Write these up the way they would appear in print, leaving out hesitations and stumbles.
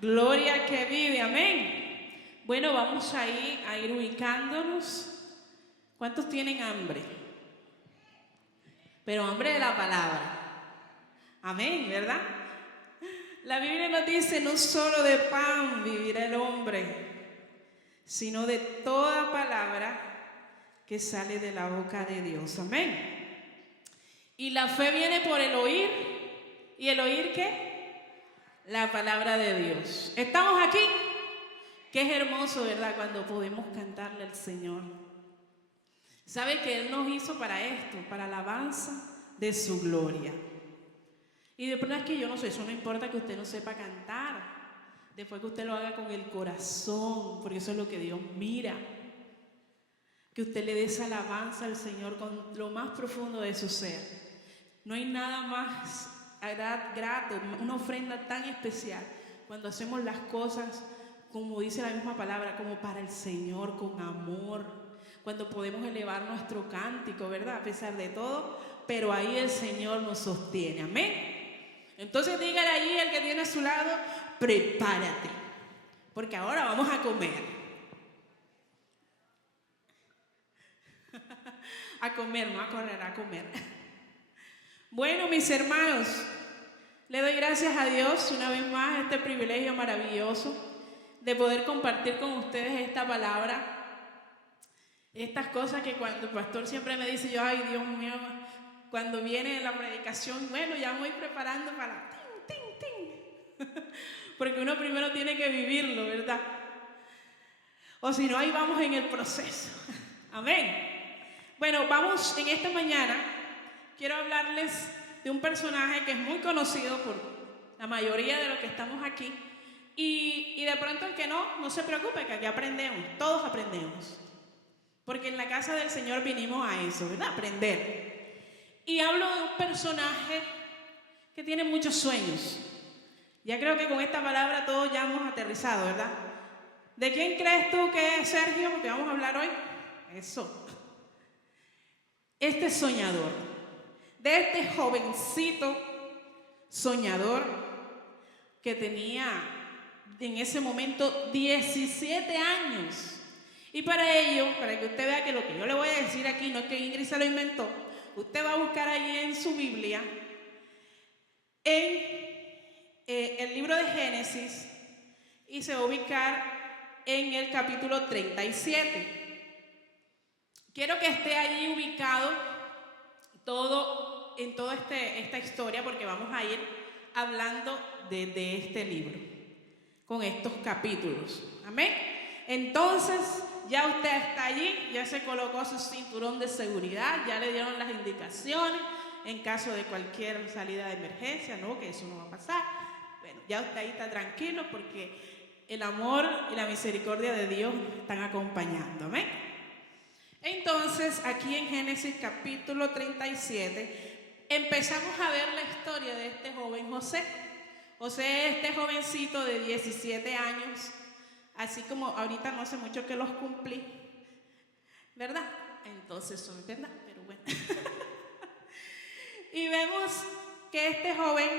Gloria al que vive, amén. Bueno, vamos a ir ubicándonos. ¿Cuántos tienen hambre? Pero hambre de la palabra. Amén, ¿verdad? La Biblia nos dice, no solo de pan vivirá el hombre, sino de toda palabra que sale de la boca de Dios. Amén. Y la fe viene por el oír. ¿Y el oír qué? La palabra de Dios. ¿Estamos aquí? Qué es hermoso, ¿verdad? Cuando podemos cantarle al Señor. ¿Sabe que Él nos hizo para esto? Para alabanza de su gloria. Y de verdad es que yo no sé, eso no importa que usted no sepa cantar. Después que usted lo haga con el corazón, porque eso es lo que Dios mira. Que usted le dé esa alabanza al Señor con lo más profundo de su ser. No hay nada más grato, una ofrenda tan especial cuando hacemos las cosas como dice la misma palabra, como para el Señor, con amor, cuando podemos elevar nuestro cántico, ¿verdad? A pesar de todo, pero ahí el Señor nos sostiene, amén. Entonces dígale ahí al que tiene a su lado, prepárate, porque ahora vamos a comer. A comer, no a correr, a comer. Bueno, mis hermanos, le doy gracias a Dios una vez más este privilegio maravilloso de poder compartir con ustedes esta palabra, estas cosas que cuando el pastor siempre me dice, yo, ay Dios mío, cuando viene la predicación, bueno, ya me voy preparando para porque uno primero tiene que vivirlo, ¿verdad? O si no, ahí vamos en el proceso. Amén. Bueno, vamos en esta mañana, quiero hablarles de un personaje que es muy conocido por la mayoría de los que estamos aquí. Y de pronto el que no se preocupe, que aquí aprendemos, todos aprendemos. Porque en la casa del Señor vinimos a eso, ¿verdad? Aprender. Y hablo de un personaje que tiene muchos sueños. Ya creo que con esta palabra todos ya hemos aterrizado, ¿verdad? ¿De quién crees tú que es Sergio, que vamos a hablar hoy? Eso. Este soñador, de este jovencito soñador que tenía en ese momento 17 años. Y para ello, para que usted vea que lo que yo le voy a decir aquí no es que Ingrid se lo inventó, usted va a buscar ahí en su Biblia, en el libro de Génesis, y se va a ubicar en el capítulo 37. Quiero que esté allí ubicado en toda esta historia, porque vamos a ir hablando de este libro, con estos capítulos. Amén. Entonces, ya usted está allí, ya se colocó su cinturón de seguridad, ya le dieron las indicaciones en caso de cualquier salida de emergencia, ¿no? Que eso no va a pasar. Bueno, ya usted ahí está tranquilo porque el amor y la misericordia de Dios están acompañando. Amén. Entonces, aquí en Génesis capítulo 37, empezamos a ver la historia de este joven José. José, este jovencito de 17 años, así como ahorita no hace mucho que los cumplí, ¿verdad? Entonces soy verdad, pero bueno. Y vemos que este joven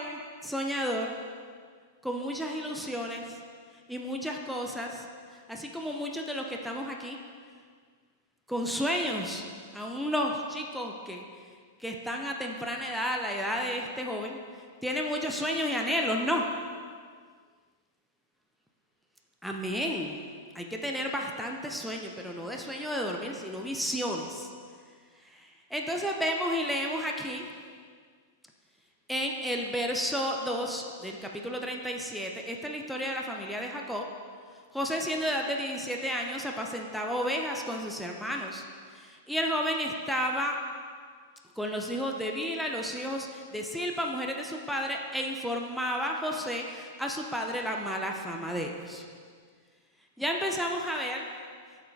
soñador, con muchas ilusiones y muchas cosas, así como muchos de los que estamos aquí, con sueños, aún los chicos que están a temprana edad, a la edad de este joven, tienen muchos sueños y anhelos, ¿no? Amén. Hay que tener bastante sueño, pero no de sueño de dormir, sino visiones. Entonces vemos y leemos aquí en el verso 2 del capítulo 37. Esta es la historia de la familia de Jacob. José, siendo de edad de 17 años, apacentaba ovejas con sus hermanos. Y el joven estaba con los hijos de Bila y los hijos de Silpa, mujeres de su padre, e informaba a José a su padre la mala fama de ellos. Ya empezamos a ver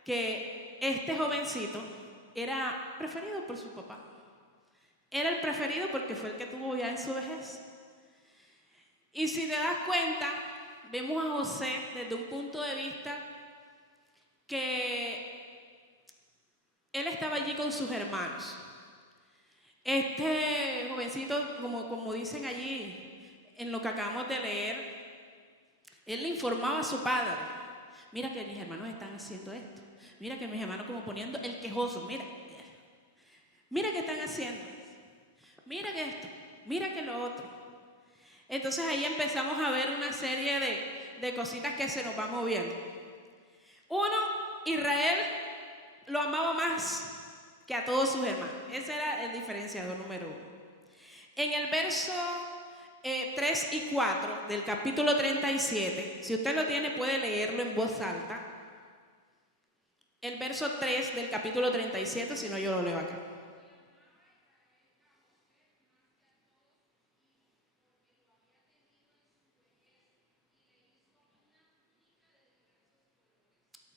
que este jovencito era preferido por su papá. Era el preferido porque fue el que tuvo ya en su vejez. Y si te das cuenta, vemos a José desde un punto de vista que él estaba allí con sus hermanos. Este jovencito, como dicen allí en lo que acabamos de leer, Él le informaba a su padre: mira que mis hermanos están haciendo esto, mira que mis hermanos como poniendo el quejoso, mira que están haciendo, mira que esto, mira que lo otro. Entonces ahí empezamos a ver una serie de cositas que se nos va moviendo. Uno, Israel lo amaba más que a todos sus hermanos. Ese era el diferenciador número uno. En el verso 3 y 4 del capítulo 37, si usted lo tiene puede leerlo en voz alta. El verso 3 del capítulo 37, si no yo lo leo acá.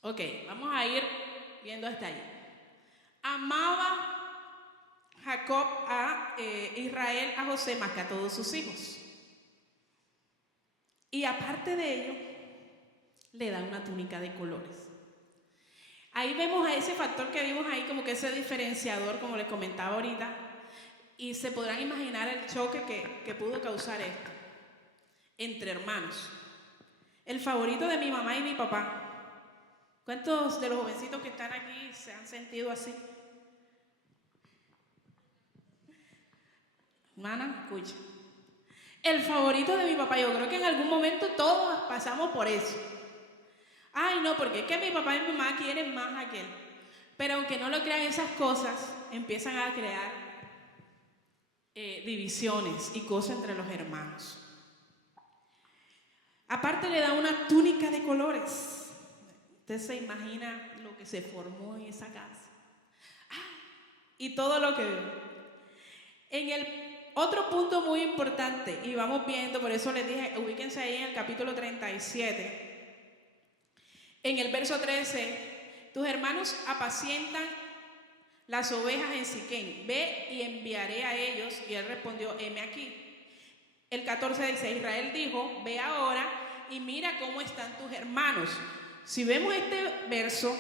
Ok, vamos a ir viendo hasta ahí. Amaba Jacob a Israel, a José, más que a todos sus hijos. Y aparte de ello, le da una túnica de colores. Ahí vemos a ese factor que vimos ahí, como que ese diferenciador, como les comentaba ahorita. Y se podrán imaginar el choque que pudo causar esto entre hermanos. El favorito de mi mamá y mi papá. ¿Cuántos de los jovencitos que están aquí se han sentido así? Hermana, escucha. El favorito de mi papá, yo creo que en algún momento todos pasamos por eso. Ay, no, porque es que mi papá y mi mamá quieren más a aquel. Pero aunque no lo crean, esas cosas empiezan a crear divisiones y cosas entre los hermanos. Aparte le da una túnica de colores. Usted se imagina lo que se formó en esa casa. Y todo lo que veo. En el otro punto muy importante, y vamos viendo, por eso les dije, ubíquense ahí en el capítulo 37. En el verso 13, tus hermanos apacientan las ovejas en Siquén. Ve y enviaré a ellos. Y él respondió: heme aquí. El 14 dice: Israel dijo: ve ahora y mira cómo están tus hermanos. Si vemos este verso,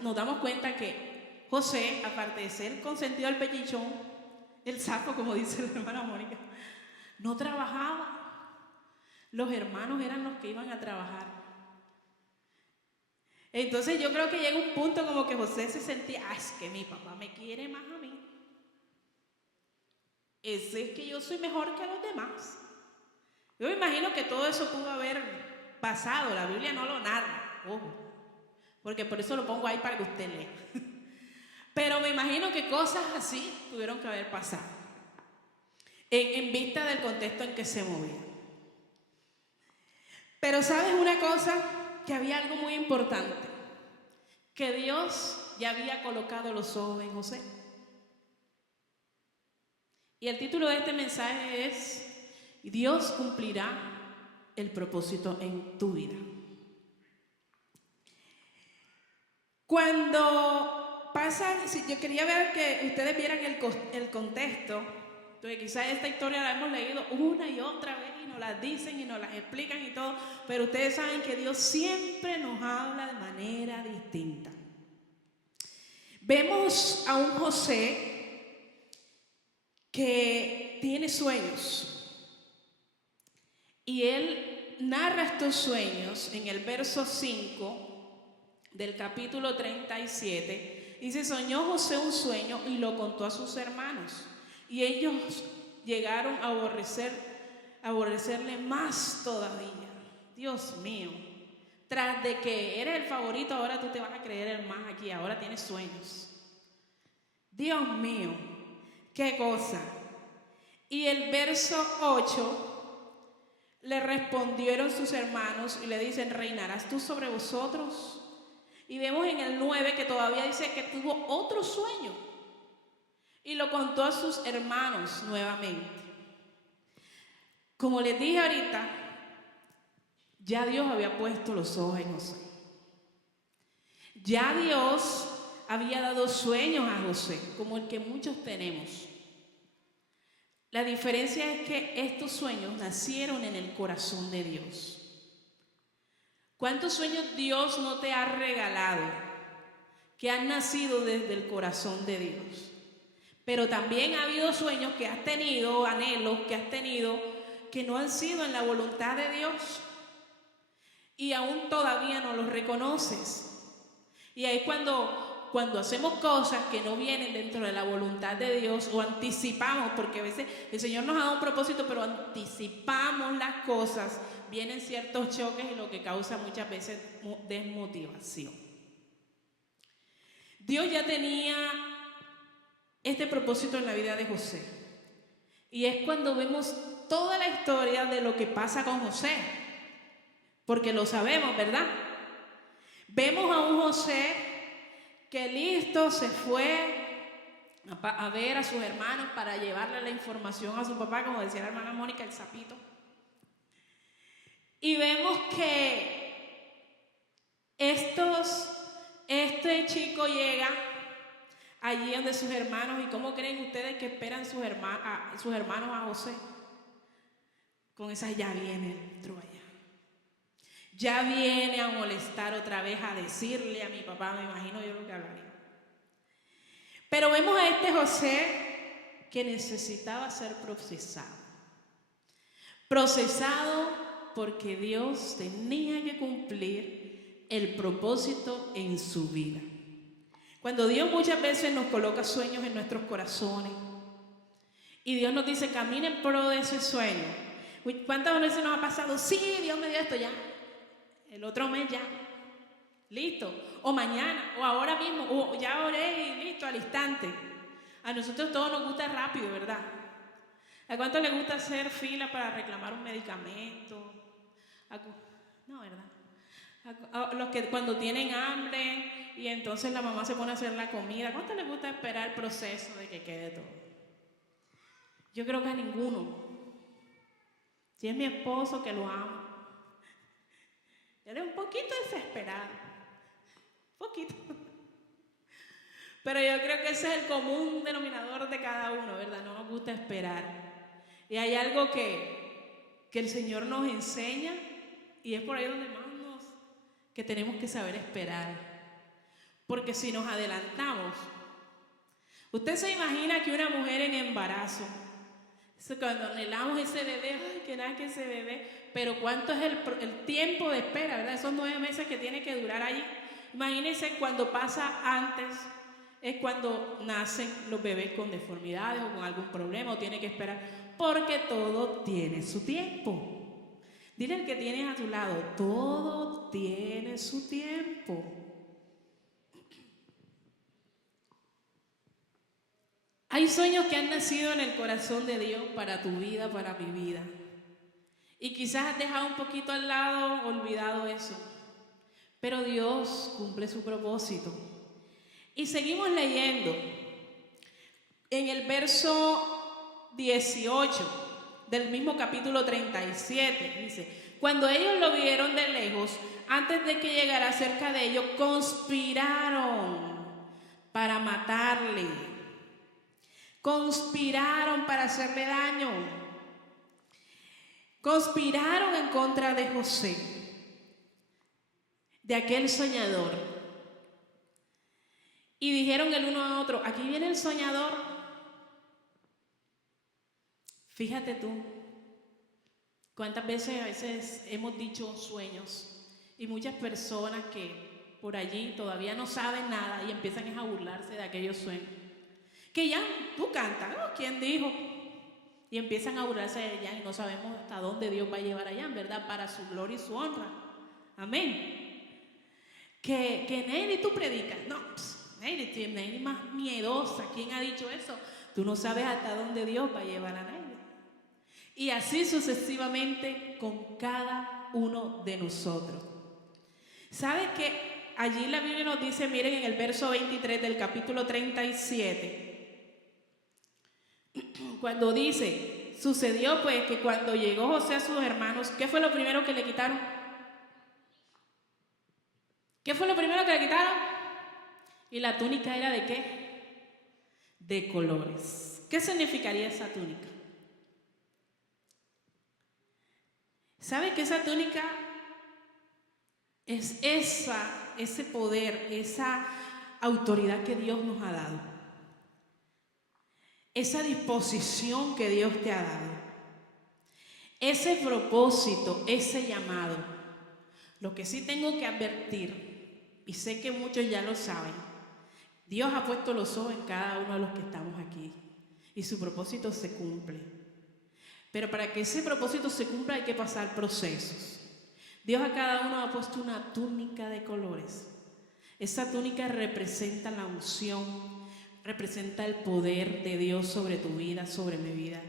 nos damos cuenta que José, aparte de ser consentido al pechichón, el sapo, como dice la hermana Mónica, no trabajaba. Los hermanos eran los que iban a trabajar. Entonces yo creo que llega un punto como que José se sentía: es que mi papá me quiere más a mí. Es que yo soy mejor que los demás. Yo me imagino que todo eso pudo haber pasado. La Biblia no lo narra. Ojo, porque por eso lo pongo ahí para que usted lea. Pero me imagino que cosas así tuvieron que haber pasado en vista del contexto en que se movía. Pero ¿sabes una cosa? Que había algo muy importante, que Dios ya había colocado los ojos en José. Y el título de este mensaje es: Dios cumplirá el propósito en tu vida. Cuando pasa, yo quería ver que ustedes vieran el contexto, porque quizás esta historia la hemos leído una y otra vez y nos la dicen y nos la explican y todo, pero ustedes saben que Dios siempre nos habla de manera distinta. Vemos a un José que tiene sueños y él narra estos sueños en el verso 5 del capítulo 37. Dice: soñó José un sueño y lo contó a sus hermanos, y ellos llegaron a aborrecerle más todavía. Dios mío, tras de que eres el favorito, ahora tú te vas a creer el más aquí, ahora tienes sueños. Dios mío, qué cosa. Y el verso 8, le respondieron sus hermanos y le dicen: ¿reinarás tú sobre vosotros? Y vemos en el 9 que todavía dice que tuvo otro sueño y lo contó a sus hermanos nuevamente. Como les dije ahorita, ya Dios había puesto los ojos en José. Ya Dios había dado sueños a José, como el que muchos tenemos. La diferencia es que estos sueños nacieron en el corazón de Dios. ¿Cuántos sueños Dios no te ha regalado que han nacido desde el corazón de Dios? Pero también ha habido sueños que has tenido, anhelos que has tenido, que no han sido en la voluntad de Dios. y aún todavía no los reconoces. Y ahí cuando hacemos cosas que no vienen dentro de la voluntad de Dios o anticipamos, porque a veces el Señor nos ha dado un propósito, pero anticipamos las cosas, vienen ciertos choques y lo que causa muchas veces desmotivación. Dios ya tenía este propósito en la vida de José. Y es cuando vemos toda la historia de lo que pasa con José, porque lo sabemos, ¿verdad? Vemos a un José que listo se fue a ver a sus hermanos para llevarle la información a su papá, como decía la hermana Mónica, el sapito. Y vemos que este chico llega allí donde sus hermanos, ¿y cómo creen ustedes que esperan sus hermanos a José? Con esas ya viene el otro allá. Ya viene a molestar otra vez, a decirle a mi papá, me imagino yo lo que hablaría. Pero vemos a este José que necesitaba ser procesado. Procesado porque Dios tenía que cumplir el propósito en su vida. Cuando Dios muchas veces nos coloca sueños en nuestros corazones y Dios nos dice, camina en pro de ese sueño. ¿Cuántas veces nos ha pasado? Sí, Dios me dio esto ya. El otro mes ya. Listo. O mañana, o ahora mismo, o ya oré y listo, al instante. A nosotros todos nos gusta rápido, ¿verdad? ¿A cuánto les gusta hacer fila para reclamar un medicamento? No, ¿verdad? A los que cuando tienen hambre y entonces la mamá se pone a hacer la comida, ¿cuánto les gusta esperar el proceso de que quede todo? Yo creo que a ninguno. Si es mi esposo que lo amo, él es un poquito desesperado, poquito. Pero yo creo que ese es el común denominador de cada uno, ¿verdad? No nos gusta esperar. Y hay algo que el Señor nos enseña y es por ahí donde más que tenemos que saber esperar. Porque si nos adelantamos, usted se imagina que una mujer en embarazo, cuando anhelamos ese bebé, ay, que nace ese bebé, pero ¿cuánto es el tiempo de espera, verdad? Esos 9 meses que tiene que durar ahí. Imagínense cuando pasa antes, es cuando nacen los bebés con deformidades o con algún problema o tiene que esperar, porque todo tiene su tiempo. Dile al que tienes a tu lado, todo tiene su tiempo. Hay sueños que han nacido en el corazón de Dios para tu vida, para mi vida. Y quizás has dejado un poquito al lado, olvidado eso. Pero Dios cumple su propósito. Y seguimos leyendo. En el verso 18 del mismo capítulo 37, dice, cuando ellos lo vieron de lejos, antes de que llegara cerca de ellos, conspiraron para matarle. Conspiraron para hacerle daño. Conspiraron en contra de José, de aquel soñador. Y dijeron el uno a otro, aquí viene el soñador. Fíjate tú, cuántas veces hemos dicho sueños y muchas personas que por allí todavía no saben nada y empiezan a burlarse de aquellos sueños. Que ya tú cantas, ¿no? ¿Quién dijo? Y empiezan a burlarse de ella y no sabemos hasta dónde Dios va a llevar allá, ¿verdad? Para su gloria y su honra. Amén. Que Neyri tú predicas. No, Neyri más miedosa. ¿Quién ha dicho eso? Tú no sabes hasta dónde Dios va a llevar a Neyri. Y así sucesivamente con cada uno de nosotros. ¿Sabes que allí la Biblia nos dice, miren en el verso 23 del capítulo 37, cuando dice, sucedió pues que cuando llegó José a sus hermanos, ¿qué fue lo primero que le quitaron? ¿Qué fue lo primero que le quitaron? ¿Y la túnica era de qué? De colores. ¿Qué significaría esa túnica? ¿Sabe que esa túnica es ese poder, esa autoridad que Dios nos ha dado? Esa disposición que Dios te ha dado. Ese propósito, ese llamado, Lo que sí tengo que advertir, y sé que muchos ya lo saben, Dios ha puesto los ojos en cada uno de los que estamos aquí y su propósito se cumple. Pero para que ese propósito se cumpla hay que pasar procesos. Dios a cada uno ha puesto una túnica de colores. Esa túnica representa la unción, representa el poder de Dios sobre tu vida, sobre mi vida.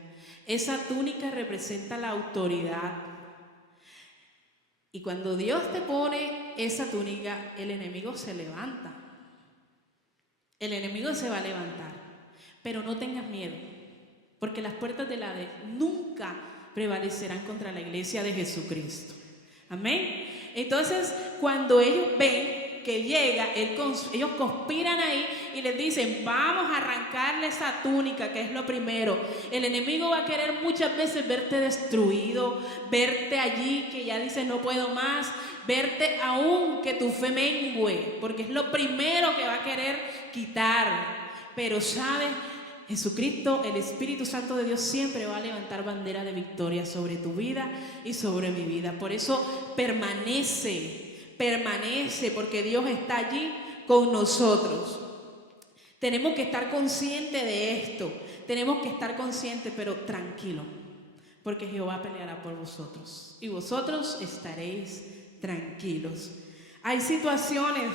Esa túnica representa la autoridad. Y cuando Dios te pone esa túnica, el enemigo se levanta. El enemigo se va a levantar. Pero no tengas miedo, porque las puertas del Hades nunca prevalecerán contra la iglesia de Jesucristo. Amén. Entonces, cuando ellos ven que llega, ellos conspiran ahí y les dicen, vamos a arrancarle esa túnica, que es lo primero. El enemigo va a querer muchas veces verte destruido, verte allí que ya dices no puedo más, verte aún que tu fe mengue, porque es lo primero que va a querer quitar. Pero ¿sabes? Jesucristo, el Espíritu Santo de Dios siempre va a levantar bandera de victoria sobre tu vida y sobre mi vida. Por eso permanece, porque Dios está allí con nosotros. Tenemos que estar conscientes de esto, tenemos que estar conscientes, pero tranquilo, porque Jehová peleará por vosotros y vosotros estaréis tranquilos. Hay situaciones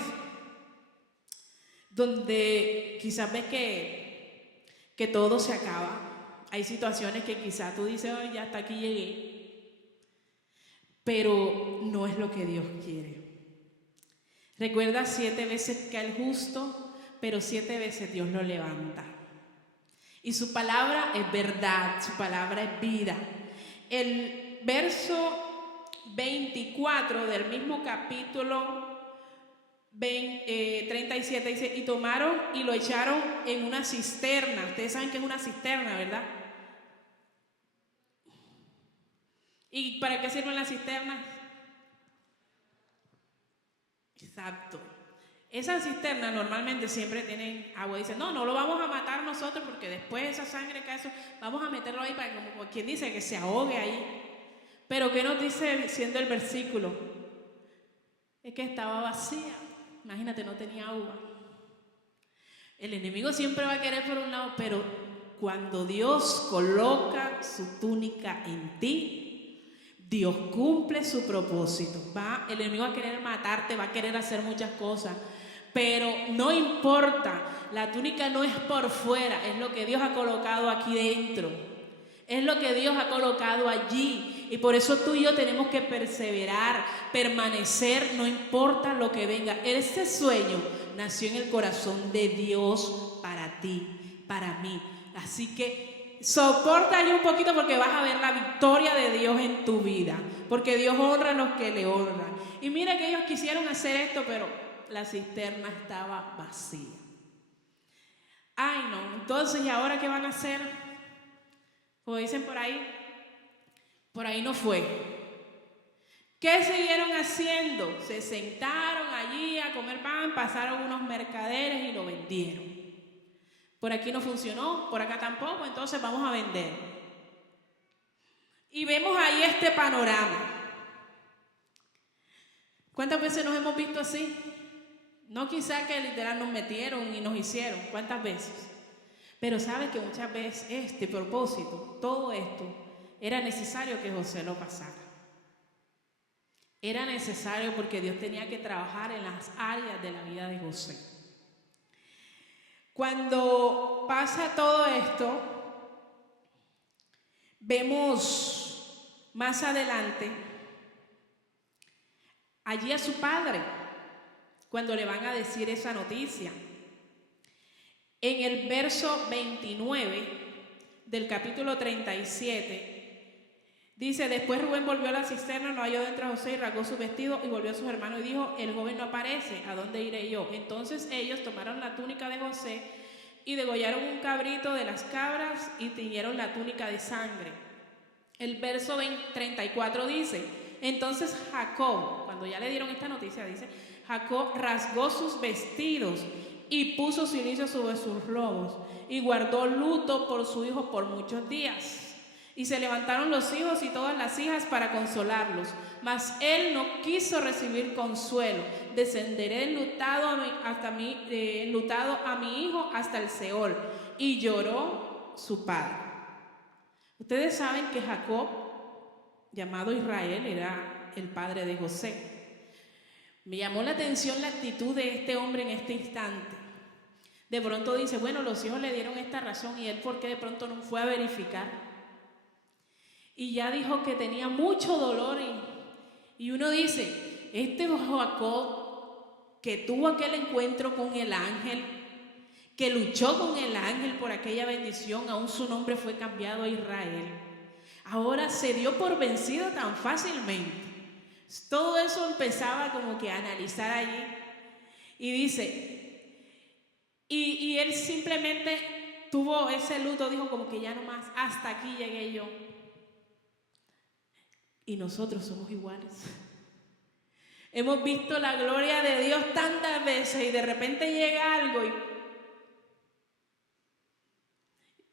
donde quizás ves que todo se acaba. Hay situaciones que quizás tú dices, oh, ya hasta aquí llegué, pero no es lo que Dios quiere. Recuerda 7 veces que al justo, pero 7 veces Dios lo levanta. Y su palabra es verdad, su palabra es vida. El verso 24 del mismo capítulo 37 dice, y tomaron y lo echaron en una cisterna. Ustedes saben que es una cisterna, ¿verdad? ¿Y para qué sirven las cisternas? Exacto. Esas cisternas normalmente siempre tienen agua. Dicen, no lo vamos a matar nosotros porque después esa sangre cae, vamos a meterlo ahí para como quien dice que se ahogue ahí. Pero ¿qué nos dice siendo el versículo? Es que estaba vacía. Imagínate, no tenía agua. El enemigo siempre va a querer por un lado, pero cuando Dios coloca su túnica en ti, Dios cumple su propósito. El enemigo va a querer matarte, va a querer hacer muchas cosas, pero no importa. La túnica no es por fuera, es lo que Dios ha colocado aquí dentro. Es lo que Dios ha colocado allí. Y por eso tú y yo tenemos que perseverar, permanecer, no importa lo que venga. Este sueño nació en el corazón de Dios para ti, para mí. Así que soporta ahí un poquito porque vas a ver la victoria de Dios en tu vida. Porque Dios honra a los que le honran. Y mira que ellos quisieron hacer esto, pero la cisterna estaba vacía. Ay, no. Entonces, ¿y ahora qué van a hacer? Como dicen por ahí no fue. ¿Qué siguieron haciendo? Se sentaron allí a comer pan, pasaron unos mercaderes y lo vendieron. Por aquí no funcionó, por acá tampoco, entonces vamos a vender. Y vemos ahí este panorama. ¿Cuántas veces nos hemos visto así? No quizá que literal nos metieron y nos hicieron. ¿Cuántas veces? Pero sabes que muchas veces este propósito, todo esto, era necesario que José lo pasara. Era necesario porque Dios tenía que trabajar en las áreas de la vida de José. Cuando pasa todo esto, vemos más adelante allí a su padre, cuando le van a decir esa noticia. En el verso 29 del capítulo 37, dice, después Rubén volvió a la cisterna, lo halló dentro de José y rasgó su vestido y volvió a sus hermanos y dijo, el joven no aparece, ¿a dónde iré yo? Entonces ellos tomaron la túnica de José y degollaron un cabrito de las cabras y tiñeron la túnica de sangre. El verso 34 dice, entonces Jacob, cuando ya le dieron esta noticia, dice, Jacob rasgó sus vestidos y puso cilicio sobre sus lomos y guardó luto por su hijo por muchos días. Y se levantaron los hijos y todas las hijas para consolarlos, mas él no quiso recibir consuelo. Descenderé enlutado a mi hijo hasta el Seol. Y lloró su padre. Ustedes saben que Jacob, llamado Israel, era el padre de José. Me llamó la atención la actitud de este hombre en este instante. De pronto dice, bueno, los hijos le dieron esta razón y él, ¿por qué de pronto no fue a verificar? Y ya dijo que tenía mucho dolor y uno dice, este Jacob que tuvo aquel encuentro con el ángel, que luchó con el ángel por aquella bendición, aún su nombre fue cambiado a Israel, ahora se dio por vencido tan fácilmente. Todo eso empezaba como que a analizar allí y dice, y él simplemente tuvo ese luto, dijo como que ya no más, hasta aquí llegué yo. Y nosotros somos iguales. Hemos visto la gloria de Dios tantas veces y de repente llega algo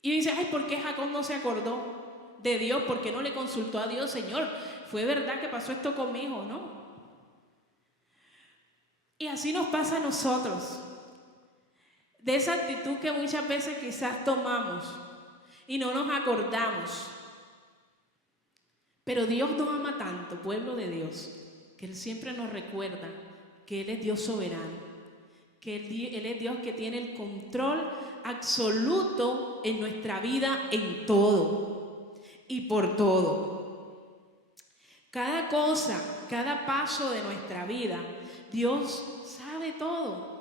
y dice, ay, ¿por qué Jacob no se acordó de Dios? ¿Por qué no le consultó a Dios? Señor, ¿fue verdad que pasó esto con mi hijo? No. Y así nos pasa a nosotros. De esa actitud que muchas veces quizás tomamos y no nos acordamos. Pero Dios nos ama tanto, pueblo de Dios, que Él siempre nos recuerda que Él es Dios soberano, que Él es Dios que tiene el control absoluto en nuestra vida en todo y por todo. Cada cosa, cada paso de nuestra vida, Dios sabe todo.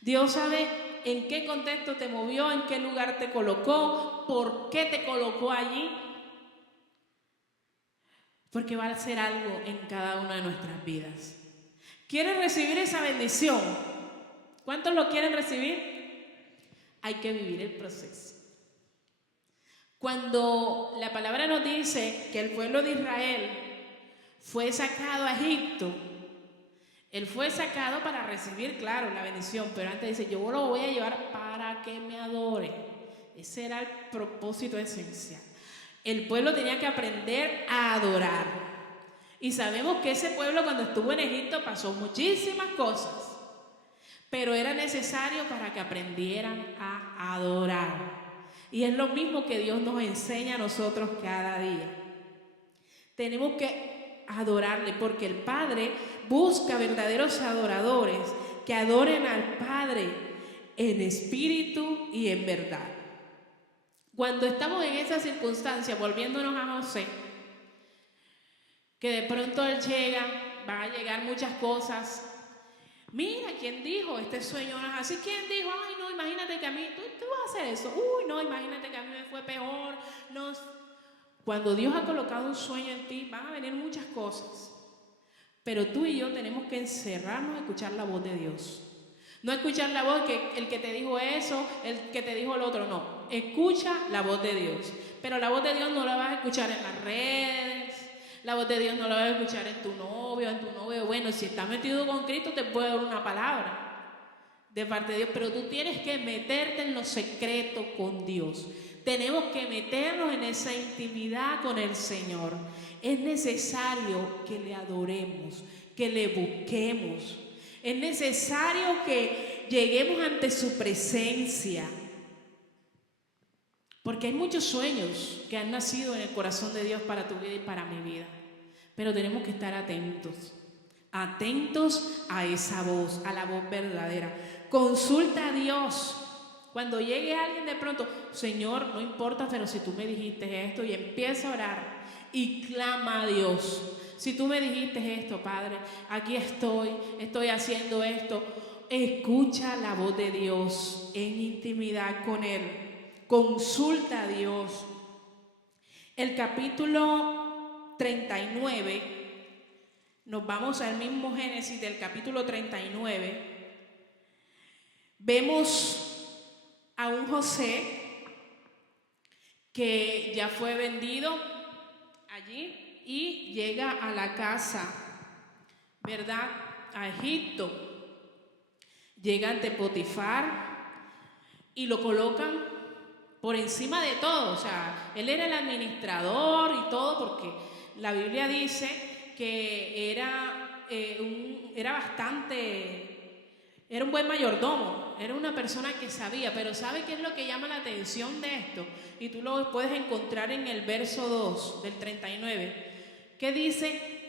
Dios sabe en qué contexto te movió, en qué lugar te colocó, por qué te colocó allí. Porque va a hacer algo en cada una de nuestras vidas. ¿Quieren recibir esa bendición? ¿Cuántos lo quieren recibir? Hay que vivir el proceso. Cuando la palabra nos dice que el pueblo de Israel fue sacado a Egipto, él fue sacado para recibir, claro, la bendición, pero antes dice, yo lo voy a llevar para que me adore. Ese era el propósito esencial. El pueblo tenía que aprender a adorar. Y sabemos que ese pueblo cuando estuvo en Egipto pasó muchísimas cosas, pero era necesario para que aprendieran a adorar. Y es lo mismo que Dios nos enseña a nosotros cada día. Tenemos que adorarle porque el Padre busca verdaderos adoradores que adoren al Padre en espíritu y en verdad. Cuando estamos en esa circunstancia, volviéndonos a José, que de pronto él llega, van a llegar muchas cosas. Mira, ¿quién dijo? Este sueño no es así. ¿Quién dijo? Ay, no, imagínate que a mí, tú vas a hacer eso. Uy, no, imagínate que a mí me fue peor. No. Cuando Dios ha colocado un sueño en ti, van a venir muchas cosas. Pero tú y yo tenemos que encerrarnos a escuchar la voz de Dios. No escuchar la voz que el que te dijo eso, el que te dijo el otro, no. Escucha la voz de Dios. Pero la voz de Dios no la vas a escuchar en las redes. La voz de Dios no la vas a escuchar en tu novio. Bueno, si estás metido con Cristo te puede dar una palabra de parte de Dios. Pero tú tienes que meterte en lo secreto con Dios. Tenemos que meternos en esa intimidad con el Señor. Es necesario que le adoremos, que le busquemos. Es necesario que lleguemos ante su presencia. Porque hay muchos sueños que han nacido en el corazón de Dios para tu vida y para mi vida. Pero tenemos que estar atentos. Atentos a esa voz, a la voz verdadera. Consulta a Dios. Cuando llegue alguien de pronto, Señor, no importa, pero si tú me dijiste esto, y empieza a orar y clama a Dios. Si tú me dijiste esto, Padre, aquí estoy haciendo esto. Escucha la voz de Dios en intimidad con Él. Consulta a Dios. El capítulo 39, nos vamos al mismo Génesis del capítulo 39. Vemos a un José que ya fue vendido allí y llega a la casa, ¿verdad? A Egipto. Llega ante Potifar y lo colocan por encima de todo. O sea, él era el administrador y todo, porque la Biblia dice que era un buen mayordomo, era una persona que sabía, pero ¿sabe qué es lo que llama la atención de esto? Y tú lo puedes encontrar en el verso 2 del 39, que dice,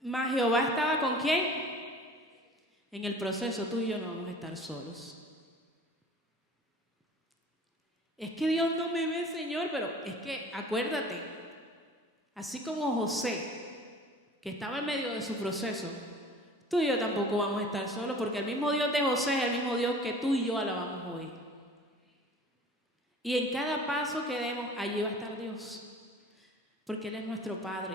mas Jehová estaba ¿con quién? En el proceso. Tú y yo no vamos a estar solos. Es que Dios no me ve, Señor, pero es que acuérdate, así como José, que estaba en medio de su proceso, tú y yo tampoco vamos a estar solos, porque el mismo Dios de José es el mismo Dios que tú y yo alabamos hoy. Y en cada paso que demos, allí va a estar Dios, porque Él es nuestro Padre.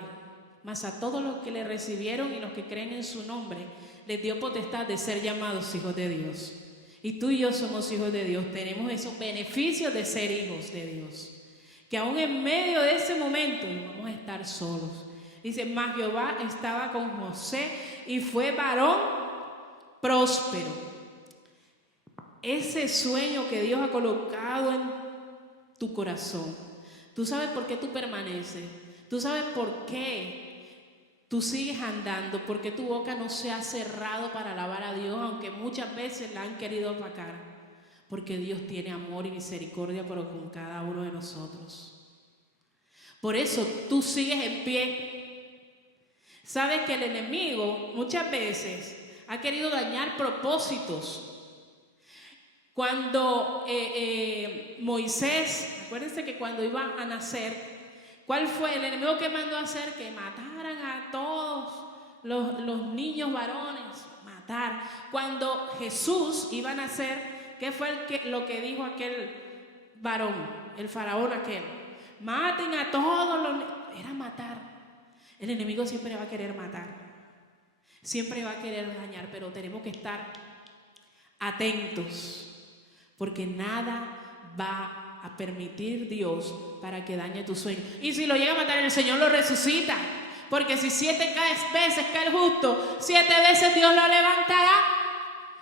Mas a todos los que le recibieron y los que creen en su nombre, les dio potestad de ser llamados hijos de Dios. Y tú y yo somos hijos de Dios, tenemos esos beneficios de ser hijos de Dios, que aún en medio de ese momento no vamos a estar solos. Dice, mas Jehová estaba con José y fue varón próspero. Ese sueño que Dios ha colocado en tu corazón, tú sabes por qué tú permaneces, tú sabes por qué tú sigues andando, porque tu boca no se ha cerrado para alabar a Dios, aunque muchas veces la han querido opacar, porque Dios tiene amor y misericordia pero con cada uno de nosotros. Por eso tú sigues en pie. Sabes que el enemigo muchas veces ha querido dañar propósitos. Cuando Moisés, acuérdense que cuando iba a nacer, ¿cuál fue el enemigo que mandó a hacer? Que mataran a todos los niños varones, matar. Cuando Jesús iba a nacer, ¿qué fue lo que dijo aquel varón, el faraón aquel? Maten a todos los niños. Era matar. El enemigo siempre va a querer matar, siempre va a querer dañar, pero tenemos que estar atentos, porque nada va a permitir Dios para que dañe tu sueño. Y si lo llega a matar, el Señor lo resucita, porque si 7 veces cae el justo, 7 veces Dios lo levantará.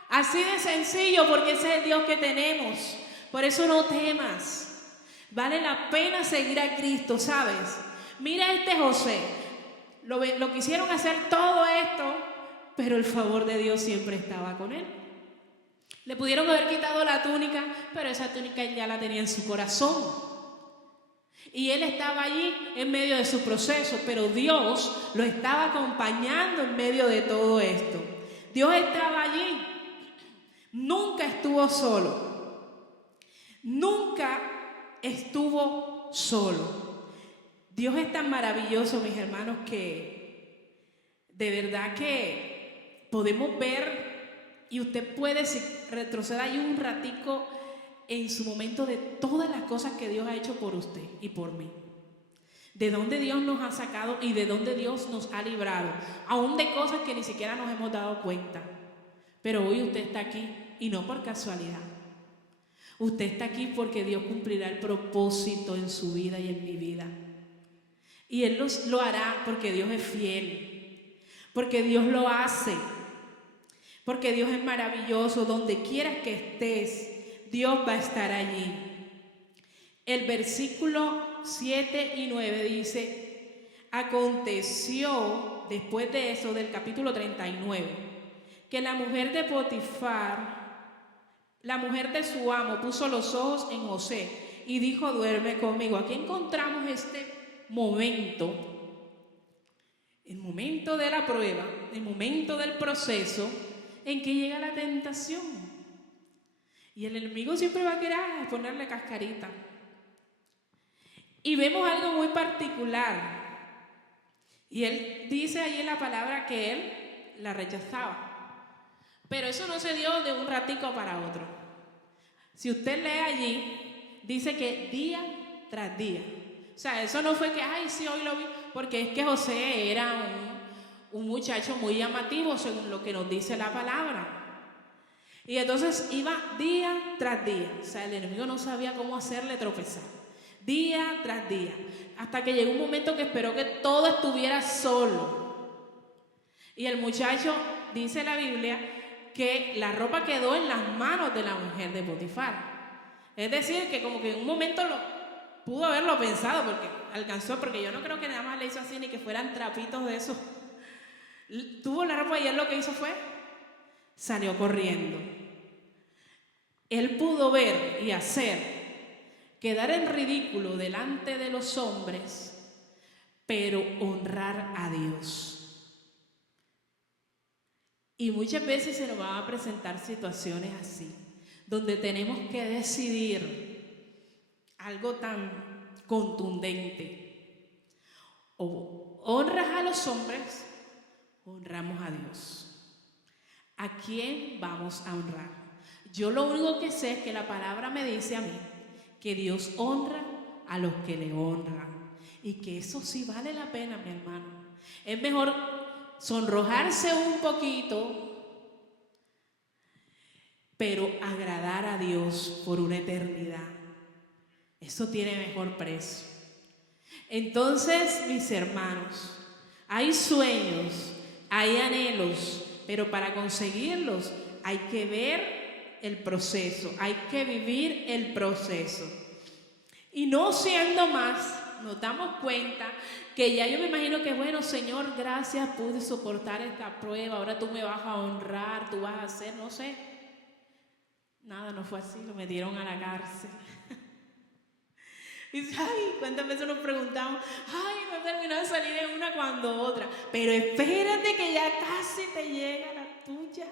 Así de sencillo, porque ese es el Dios que tenemos. Por eso no temas, vale la pena seguir a Cristo, ¿sabes? Mira José, lo quisieron hacer todo esto, pero el favor de Dios siempre estaba con él. Le pudieron haber quitado la túnica, pero esa túnica él ya la tenía en su corazón. Y él estaba allí en medio de su proceso, pero Dios lo estaba acompañando en medio de todo esto. Dios estaba allí. Nunca estuvo solo. Nunca estuvo solo. Dios es tan maravilloso, mis hermanos, que de verdad que podemos ver, y usted puede, si retroceder ahí un ratico en su momento, de todas las cosas que Dios ha hecho por usted y por mí. De dónde Dios nos ha sacado y de dónde Dios nos ha librado, aún de cosas que ni siquiera nos hemos dado cuenta. Pero hoy usted está aquí, y no por casualidad. Usted está aquí porque Dios cumplirá el propósito en su vida y en mi vida. Y Él lo hará porque Dios es fiel, porque Dios lo hace, porque Dios es maravilloso. Donde quieras que estés, Dios va a estar allí. El versículo 7 y 9 dice: aconteció después de eso, del capítulo 39, que la mujer de Potifar, la mujer de su amo, puso los ojos en José y dijo: duerme conmigo. Aquí encontramos este momento, el momento de la prueba, el momento del proceso en que llega la tentación. Y el enemigo siempre va a querer ponerle cascarita. Y vemos algo muy particular. Y él dice ahí en la palabra que él la rechazaba. Pero eso no se dio de un ratico para otro. Si usted lee allí, dice que día tras día. O sea, eso no fue que, ay, sí, hoy lo vi, porque es que José era un muchacho muy llamativo, según lo que nos dice la palabra. Y entonces iba día tras día. O sea, el enemigo no sabía cómo hacerle tropezar. Día tras día. Hasta que llegó un momento que esperó que todo estuviera solo. Y el muchacho, dice la Biblia, que la ropa quedó en las manos de la mujer de Potifar. Es decir, que como que en un momento pudo haberlo pensado porque alcanzó, porque yo no creo que nada más le hizo así ni que fueran trapitos de esos. Tuvo la ropa y él lo que hizo fue, salió corriendo. Él pudo ver y hacer, quedar en ridículo delante de los hombres, pero honrar a Dios. Y muchas veces se nos van a presentar situaciones así, donde tenemos que decidir algo tan contundente. O honras a los hombres, honramos a Dios. ¿A quién vamos a honrar? Yo lo único que sé es que la palabra me dice a mí que Dios honra a los que le honran. Y que eso sí vale la pena, mi hermano. Es mejor sonrojarse un poquito, pero agradar a Dios por una eternidad. Eso tiene mejor precio. Entonces, mis hermanos, hay sueños, hay anhelos, pero para conseguirlos hay que ver el proceso, hay que vivir el proceso. Y no siendo más, nos damos cuenta que ya yo me imagino que, bueno, Señor, gracias, pude soportar esta prueba, ahora tú me vas a honrar, tú vas a hacer, no sé. Nada, no fue así, lo metieron a la cárcel. Y dice, ay, ¿cuántas veces nos preguntamos? Ay, no he terminado de salir en una cuando otra. Pero espérate que ya casi te llega la tuya.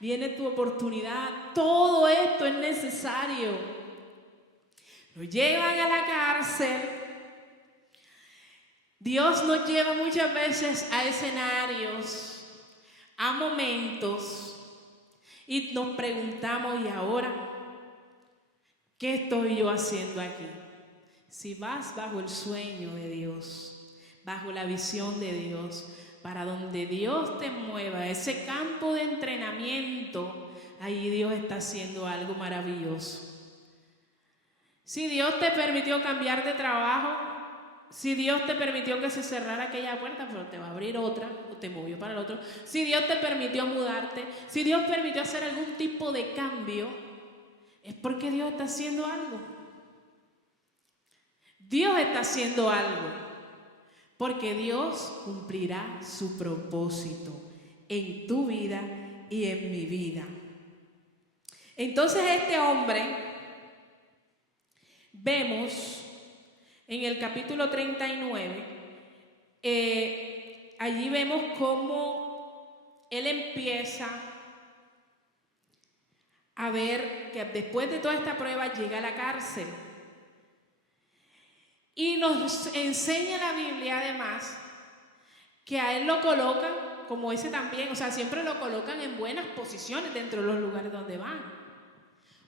Viene tu oportunidad. Todo esto es necesario. Nos llevan a la cárcel. Dios nos lleva muchas veces a escenarios, a momentos, y nos preguntamos, ¿y ahora qué estoy yo haciendo aquí? Si vas bajo el sueño de Dios, bajo la visión de Dios, para donde Dios te mueva, ese campo de entrenamiento, ahí Dios está haciendo algo maravilloso. Si Dios te permitió cambiar de trabajo, si Dios te permitió que se cerrara aquella puerta, pero te va a abrir otra, o te movió para el otro. Si Dios te permitió mudarte, si Dios permitió hacer algún tipo de cambio, es porque Dios está haciendo algo. Dios está haciendo algo, porque Dios cumplirá su propósito en tu vida y en mi vida. Entonces este hombre, vemos en el capítulo 39, allí vemos cómo él empieza a ver que después de toda esta prueba llega a la cárcel. Y nos enseña la Biblia además que a él lo colocan, como ese también, o sea, siempre lo colocan en buenas posiciones dentro de los lugares donde van.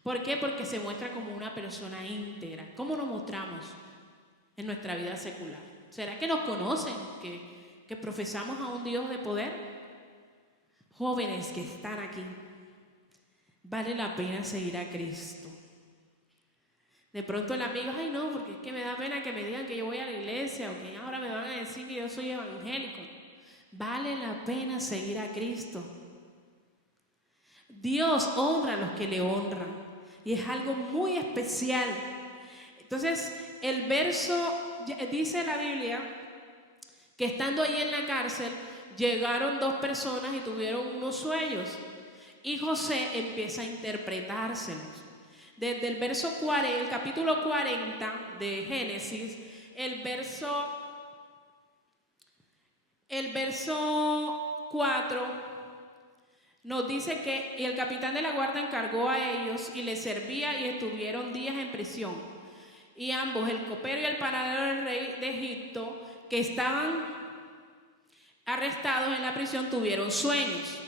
¿Por qué? Porque se muestra como una persona íntegra. ¿Cómo nos mostramos en nuestra vida secular? ¿Será que nos conocen, que profesamos a un Dios de poder? Jóvenes que están aquí, vale la pena seguir a Cristo. De pronto el amigo, ay no, porque es que me da pena que me digan que yo voy a la iglesia o que ahora me van a decir que yo soy evangélico. Vale la pena seguir a Cristo. Dios honra a los que le honran y es algo muy especial. Entonces el verso, dice la Biblia que estando ahí en la cárcel llegaron dos personas y tuvieron unos sueños y José empieza a interpretárselos. Desde el verso 40, el capítulo 40 de Génesis, el verso 4 nos dice que y el capitán de la guardia encargó a ellos y les servía y estuvieron días en prisión. Y ambos, el copero y el panadero del rey de Egipto, que estaban arrestados en la prisión, tuvieron sueños.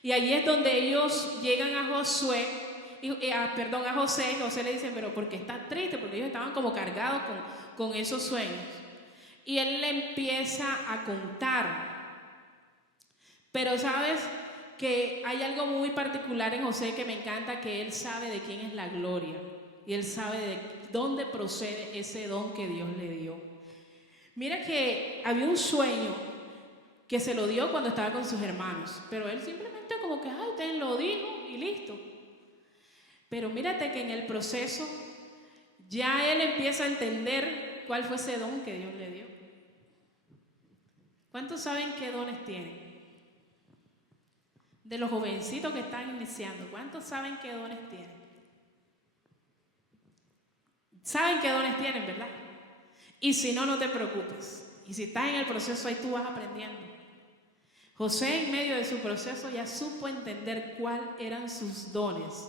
Y allí es donde ellos llegan a Josué. A José. José le dice, pero ¿por qué estás triste? Porque ellos estaban como cargados con esos sueños. Y él le empieza a contar. Pero sabes que hay algo muy particular en José que me encanta, que él sabe de quién es la gloria. Y él sabe de dónde procede ese don que Dios le dio. Mira que había un sueño que se lo dio cuando estaba con sus hermanos. Pero él simplemente como que, ay, usted lo dijo y listo. Pero mírate que en el proceso ya él empieza a entender cuál fue ese don que Dios le dio. ¿Cuántos saben qué dones tienen? De los jovencitos que están iniciando, ¿cuántos saben qué dones tienen? Saben qué dones tienen, ¿verdad? Y si no, no te preocupes. Y si estás en el proceso, ahí tú vas aprendiendo. José, en medio de su proceso, ya supo entender cuáles eran sus dones.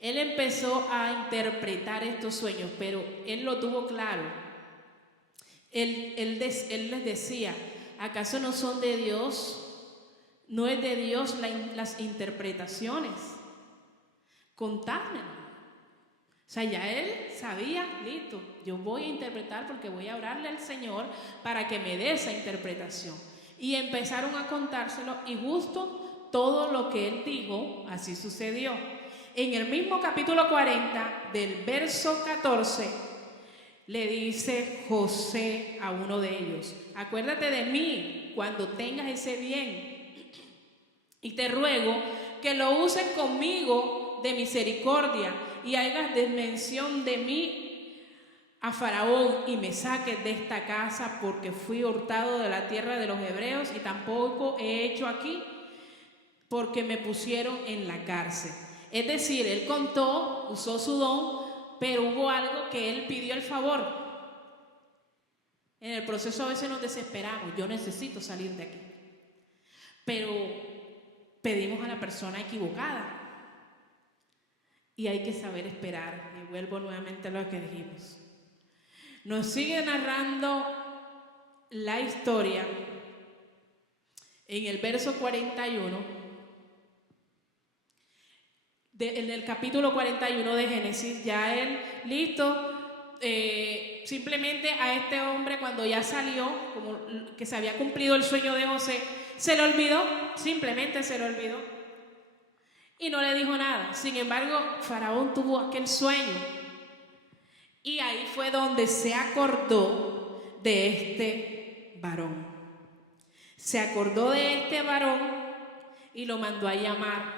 Él empezó a interpretar estos sueños, pero él lo tuvo claro. Él les decía, ¿acaso no son de Dios? ¿No es de Dios las interpretaciones? Contádmelo. O sea, ya él sabía, listo, yo voy a interpretar porque voy a orarle al Señor para que me dé esa interpretación. Y empezaron a contárselo y justo todo lo que él dijo, así sucedió. En el mismo capítulo 40, del verso 14, le dice José a uno de ellos, acuérdate de mí cuando tengas ese bien y te ruego que lo uses conmigo de misericordia y hagas de mención de mí a Faraón y me saques de esta casa porque fui hurtado de la tierra de los hebreos y tampoco he hecho aquí porque me pusieron en la cárcel. Es decir, él contó, usó su don, pero hubo algo que él pidió el favor. En el proceso a veces nos desesperamos, yo necesito salir de aquí, pero pedimos a la persona equivocada. Y hay que saber esperar. Y vuelvo nuevamente a lo que dijimos. Nos sigue narrando la historia en el verso 41, en el capítulo 41 de Génesis. Ya él, listo, simplemente a este hombre cuando ya salió, como que se había cumplido el sueño de José, se le olvidó, simplemente se le olvidó. Y no le dijo nada. Sin embargo, Faraón tuvo aquel sueño. Y ahí fue donde se acordó de este varón. Se acordó de este varón y lo mandó a llamar.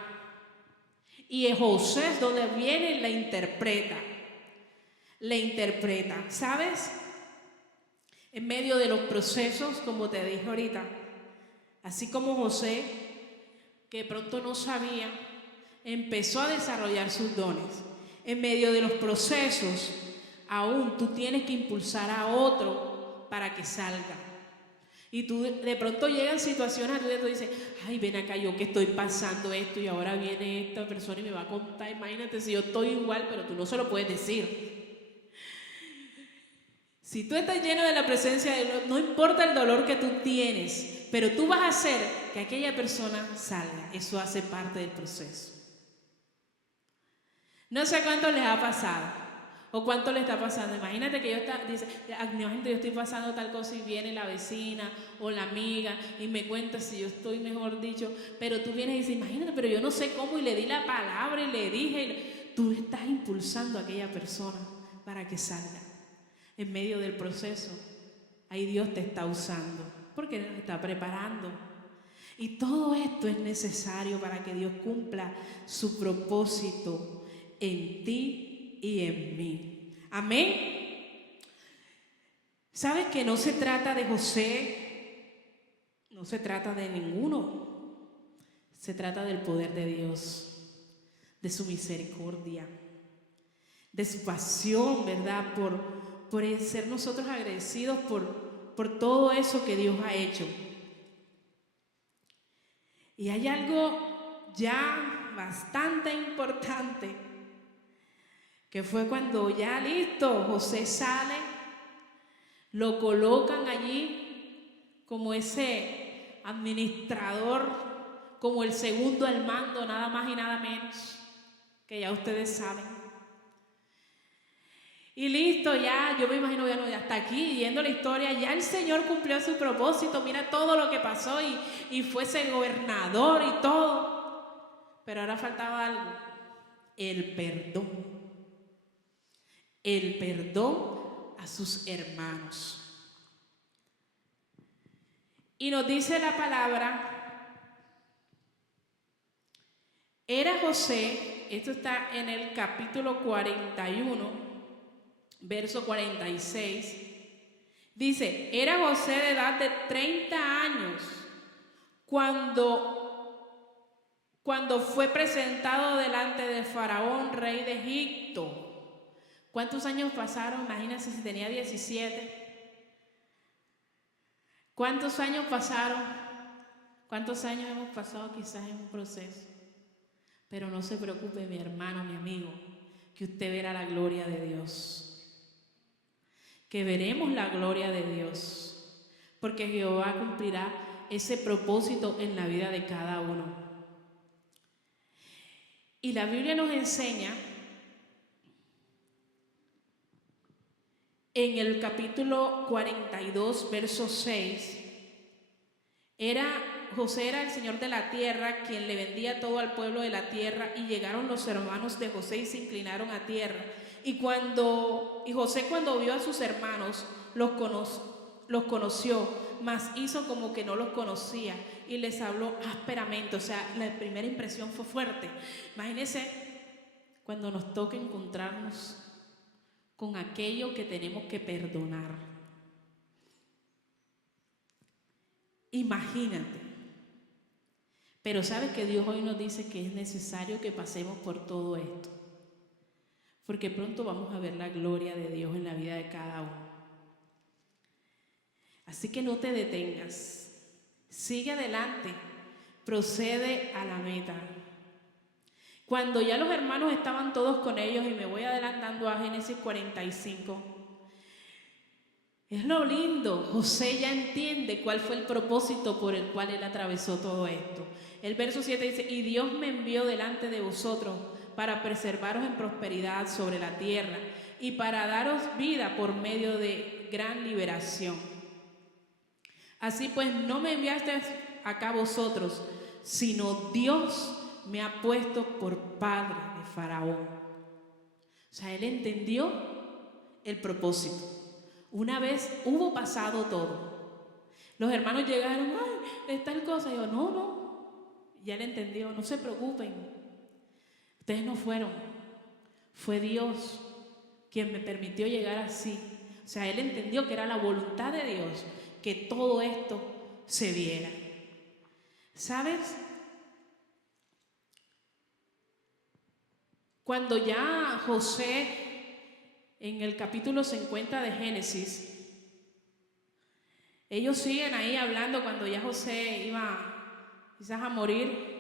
Y José es donde viene y le interpreta. Le interpreta. ¿Sabes? En medio de los procesos, como te dije ahorita, así como José, que pronto no sabía, empezó a desarrollar sus dones. En medio de los procesos, aún tú tienes que impulsar a otro para que salga. Y tú de pronto llegan situaciones donde tú dices, ay, ven acá, yo que estoy pasando esto y ahora viene esta persona y me va a contar. Imagínate si yo estoy igual, pero tú no se lo puedes decir. Si tú estás lleno de la presencia de Dios, no importa el dolor que tú tienes, pero tú vas a hacer que aquella persona salga. Eso hace parte del proceso. No sé cuánto les ha pasado o cuánto le está pasando. Imagínate que yo estoy pasando tal cosa y viene la vecina o la amiga y me cuenta si yo estoy, mejor dicho, pero tú vienes y dices, imagínate, pero yo no sé cómo y le di la palabra y le dije. Tú estás impulsando a aquella persona para que salga. En medio del proceso, ahí Dios te está usando porque te está preparando. Y todo esto es necesario para que Dios cumpla su propósito en ti y en mí. Amén. ¿Sabes que no se trata de José? No se trata de ninguno. Se trata del poder de Dios, de su misericordia, de su pasión, ¿verdad? Por ser nosotros agradecidos por todo eso que Dios ha hecho. Y hay algo ya bastante importante, que fue cuando ya listo, José sale, lo colocan allí como ese administrador, como el segundo al mando, nada más y nada menos, que ya ustedes saben. Y listo, ya, yo me imagino, ya hasta aquí, yendo la historia, ya el Señor cumplió su propósito, mira todo lo que pasó y fue ese gobernador y todo. Pero ahora faltaba algo, el perdón. El perdón a sus hermanos. Y nos dice la palabra, era José, esto está en el capítulo 41, verso 46, dice: era José de edad de 30 años cuando fue presentado delante de Faraón, rey de Egipto. ¿Cuántos años pasaron? Imagínense si tenía 17. ¿Cuántos años pasaron? ¿Cuántos años hemos pasado quizás en un proceso? Pero no se preocupe, mi hermano, mi amigo, que usted verá la gloria de Dios. Que veremos la gloria de Dios. Porque Jehová cumplirá ese propósito en la vida de cada uno. Y la Biblia nos enseña en el capítulo 42, verso 6, José era el señor de la tierra, quien le vendía todo al pueblo de la tierra, y llegaron los hermanos de José y se inclinaron a tierra. Y José, cuando vio a sus hermanos, los conoció, mas hizo como que no los conocía y les habló ásperamente. O sea, la primera impresión fue fuerte. Imagínense cuando nos toque encontrarnos con aquello que tenemos que perdonar. Imagínate. Pero ¿sabes que Dios hoy nos dice que es necesario que pasemos por todo esto? Porque pronto vamos a ver la gloria de Dios en la vida de cada uno. Así que no te detengas. Sigue adelante. Procede a la meta. Cuando ya los hermanos estaban todos con ellos, y me voy adelantando a Génesis 45, es lo lindo. José ya entiende cuál fue el propósito por el cual él atravesó todo esto. El verso 7 dice: y Dios me envió delante de vosotros para preservaros en prosperidad sobre la tierra y para daros vida por medio de gran liberación. Así pues, no me enviasteis acá vosotros, sino Dios me ha puesto por padre de Faraón. O sea, él entendió el propósito. Una vez hubo pasado todo, los hermanos llegaron: ay, es tal cosa. Y yo, no. Ya él entendió, no se preocupen. Ustedes no fueron. Fue Dios quien me permitió llegar así. O sea, él entendió que era la voluntad de Dios que todo esto se viera. ¿Sabes? Cuando ya José, en el capítulo 50 de Génesis, ellos siguen ahí hablando cuando ya José iba quizás a morir.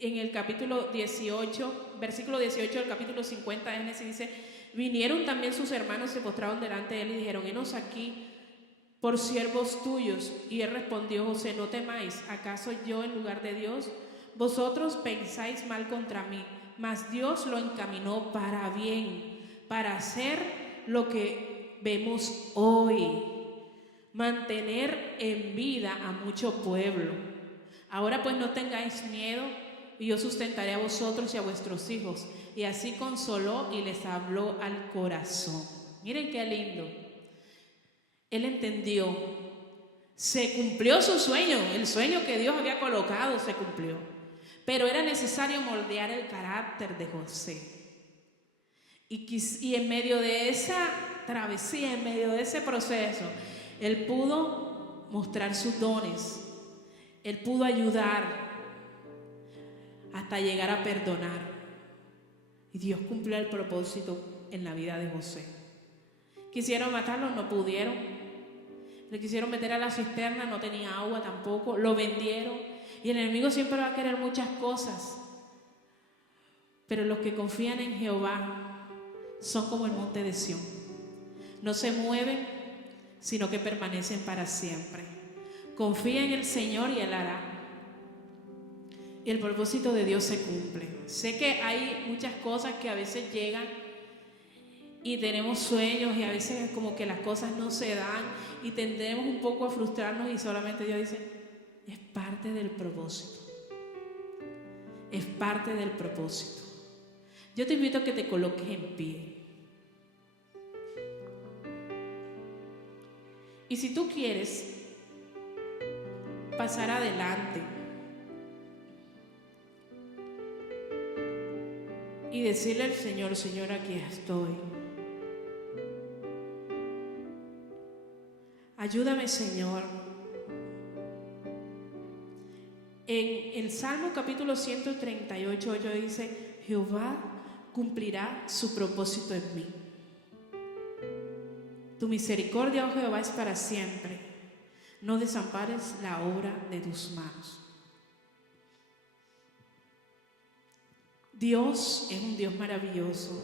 En el capítulo 18, versículo 18 del capítulo 50 de Génesis dice: vinieron también sus hermanos, se postraron delante de él y dijeron: henos aquí por siervos tuyos. Y él respondió: José, no temáis, ¿acaso yo en lugar de Dios? Vosotros pensáis mal contra mí, mas Dios lo encaminó para bien, para hacer lo que vemos hoy, mantener en vida a mucho pueblo. Ahora pues no tengáis miedo, y yo sustentaré a vosotros y a vuestros hijos. Y así consoló y les habló al corazón. Miren qué lindo. Él entendió. Se cumplió su sueño. El sueño que Dios había colocado se cumplió. Pero era necesario moldear el carácter de José. Y en medio de esa travesía, en medio de ese proceso, él pudo mostrar sus dones. Él pudo ayudar hasta llegar a perdonar. Y Dios cumplió el propósito en la vida de José. Quisieron matarlo, no pudieron. Le quisieron meter a la cisterna, no tenía agua tampoco. Lo vendieron. Y el enemigo siempre va a querer muchas cosas. Pero los que confían en Jehová son como el monte de Sión. No se mueven, sino que permanecen para siempre. Confía en el Señor y Él hará. Y el propósito de Dios se cumple. Sé que hay muchas cosas que a veces llegan y tenemos sueños y a veces como que las cosas no se dan y tendemos un poco a frustrarnos, y solamente Dios dice: es parte del propósito. Es parte del propósito. Yo te invito a que te coloques en pie. Y si tú quieres pasar adelante y decirle al Señor: Señor, aquí estoy. Ayúdame, Señor. En el Salmo capítulo 138 dice: Jehová cumplirá su propósito en mí. Tu misericordia, oh Jehová, es para siempre. No desampares la obra de tus manos. Dios es un Dios maravilloso.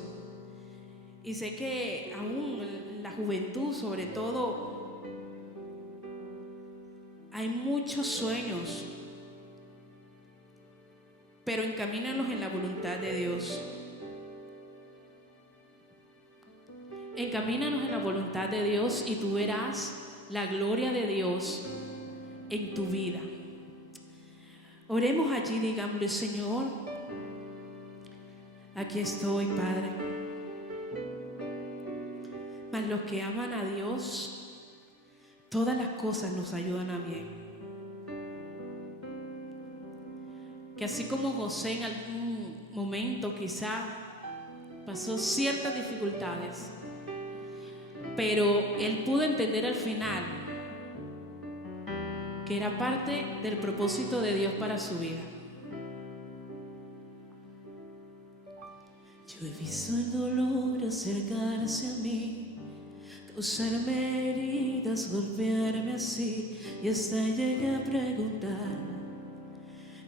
Y sé que aún en la juventud, sobre todo, hay muchos sueños, pero encamínalos en la voluntad de Dios. Encamínanos en la voluntad de Dios y tú verás la gloria de Dios en tu vida. Oremos allí, digámosle: Señor, aquí estoy, Padre. Mas los que aman a Dios, todas las cosas nos ayudan a bien. Que así como José en algún momento quizá pasó ciertas dificultades, pero él pudo entender al final que era parte del propósito de Dios para su vida. Yo he visto el dolor acercarse a mí, causarme heridas, golpearme así, y hasta llegué a preguntar: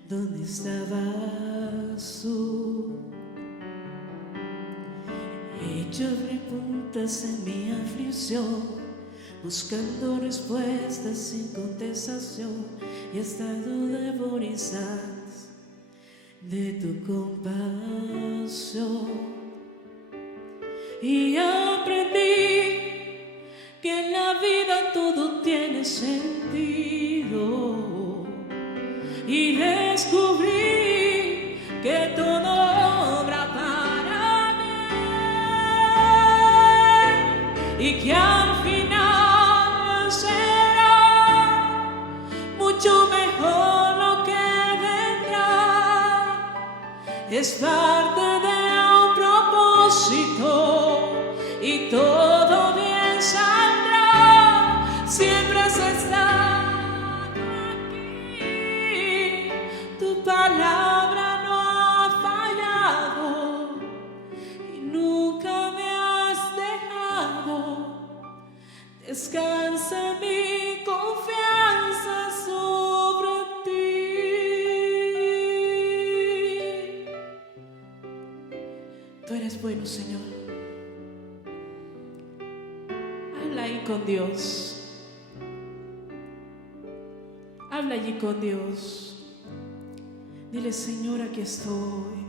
¿dónde estabas tú? Hecho puntas en mi aflicción, buscando respuestas sin contestación, y he estado devorizadas de tu compasión. Y aprendí que en la vida todo tiene sentido, y descubrí que todo obra para bien, y que al final será mucho mejor lo que vendrá. Es parte de un propósito y todo bien saldrá. Siempre has estado aquí, tu palabra no ha fallado y nunca me has dejado. Descansa mi confianza sobre ti. Tú eres bueno, Señor. Habla ahí con Dios. Habla allí con Dios. Dile: Señor, aquí estoy.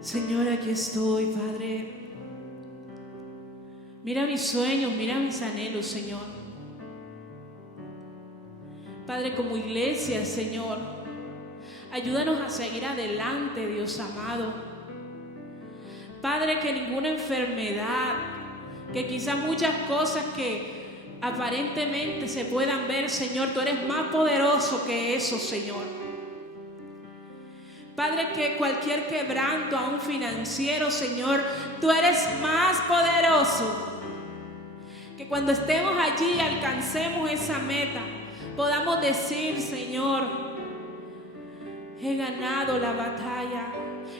Señor, aquí estoy, Padre. Mira mis sueños, mira mis anhelos, Señor. Padre, como iglesia, Señor, ayúdanos a seguir adelante, Dios amado. Padre, que ninguna enfermedad, que quizás muchas cosas que aparentemente se puedan ver, Señor, tú eres más poderoso que eso, Señor. Padre, que cualquier quebranto, aún financiero, Señor, tú eres más poderoso. Que cuando estemos allí y alcancemos esa meta, podamos decir: Señor, he ganado la batalla,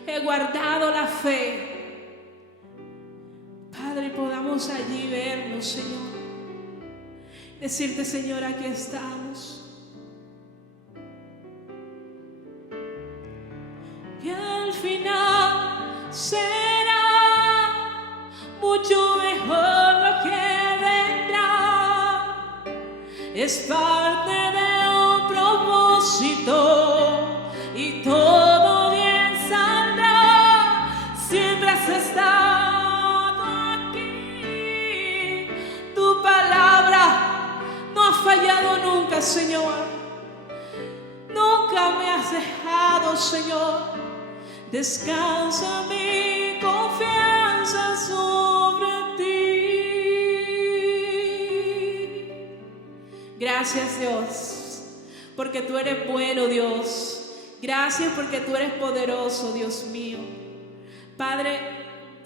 he guardado la fe. Padre, podamos allí vernos, Señor. Decirte: Señor, aquí estamos. Y al final será mucho mejor lo que vendrá. Es parte de un propósito y todo bien saldrá. Siempre has estado aquí, tu palabra no ha fallado nunca, Señor. Nunca me has dejado, Señor. Descansa mi confianza sobre ti. Gracias, Dios, porque tú eres bueno, Dios. Gracias porque tú eres poderoso, Dios mío. Padre,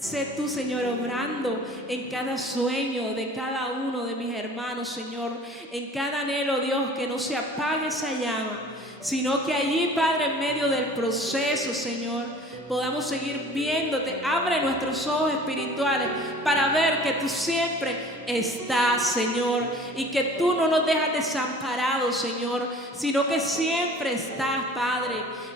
Sé tú, Señor, obrando en cada sueño de cada uno de mis hermanos, Señor. En cada anhelo, Dios, que no se apague esa llama, sino que allí, Padre, en medio del proceso, Señor, podamos seguir viéndote. Abre nuestros ojos espirituales para ver que tú siempre estás, Señor, y que tú no nos dejas desamparados, Señor, sino que siempre estás, Padre.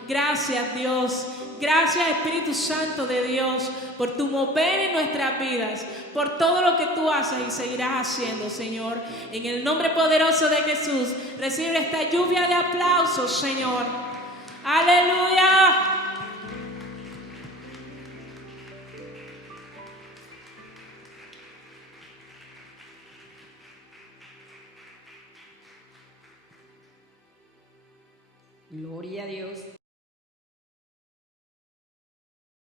Gracias, Dios. Gracias, Espíritu Santo de Dios, por tu mover en nuestras vidas, por todo lo que tú haces y seguirás haciendo, Señor. En el nombre poderoso de Jesús, recibe esta lluvia de aplausos, Señor. ¡Aleluya! Gloria a Dios.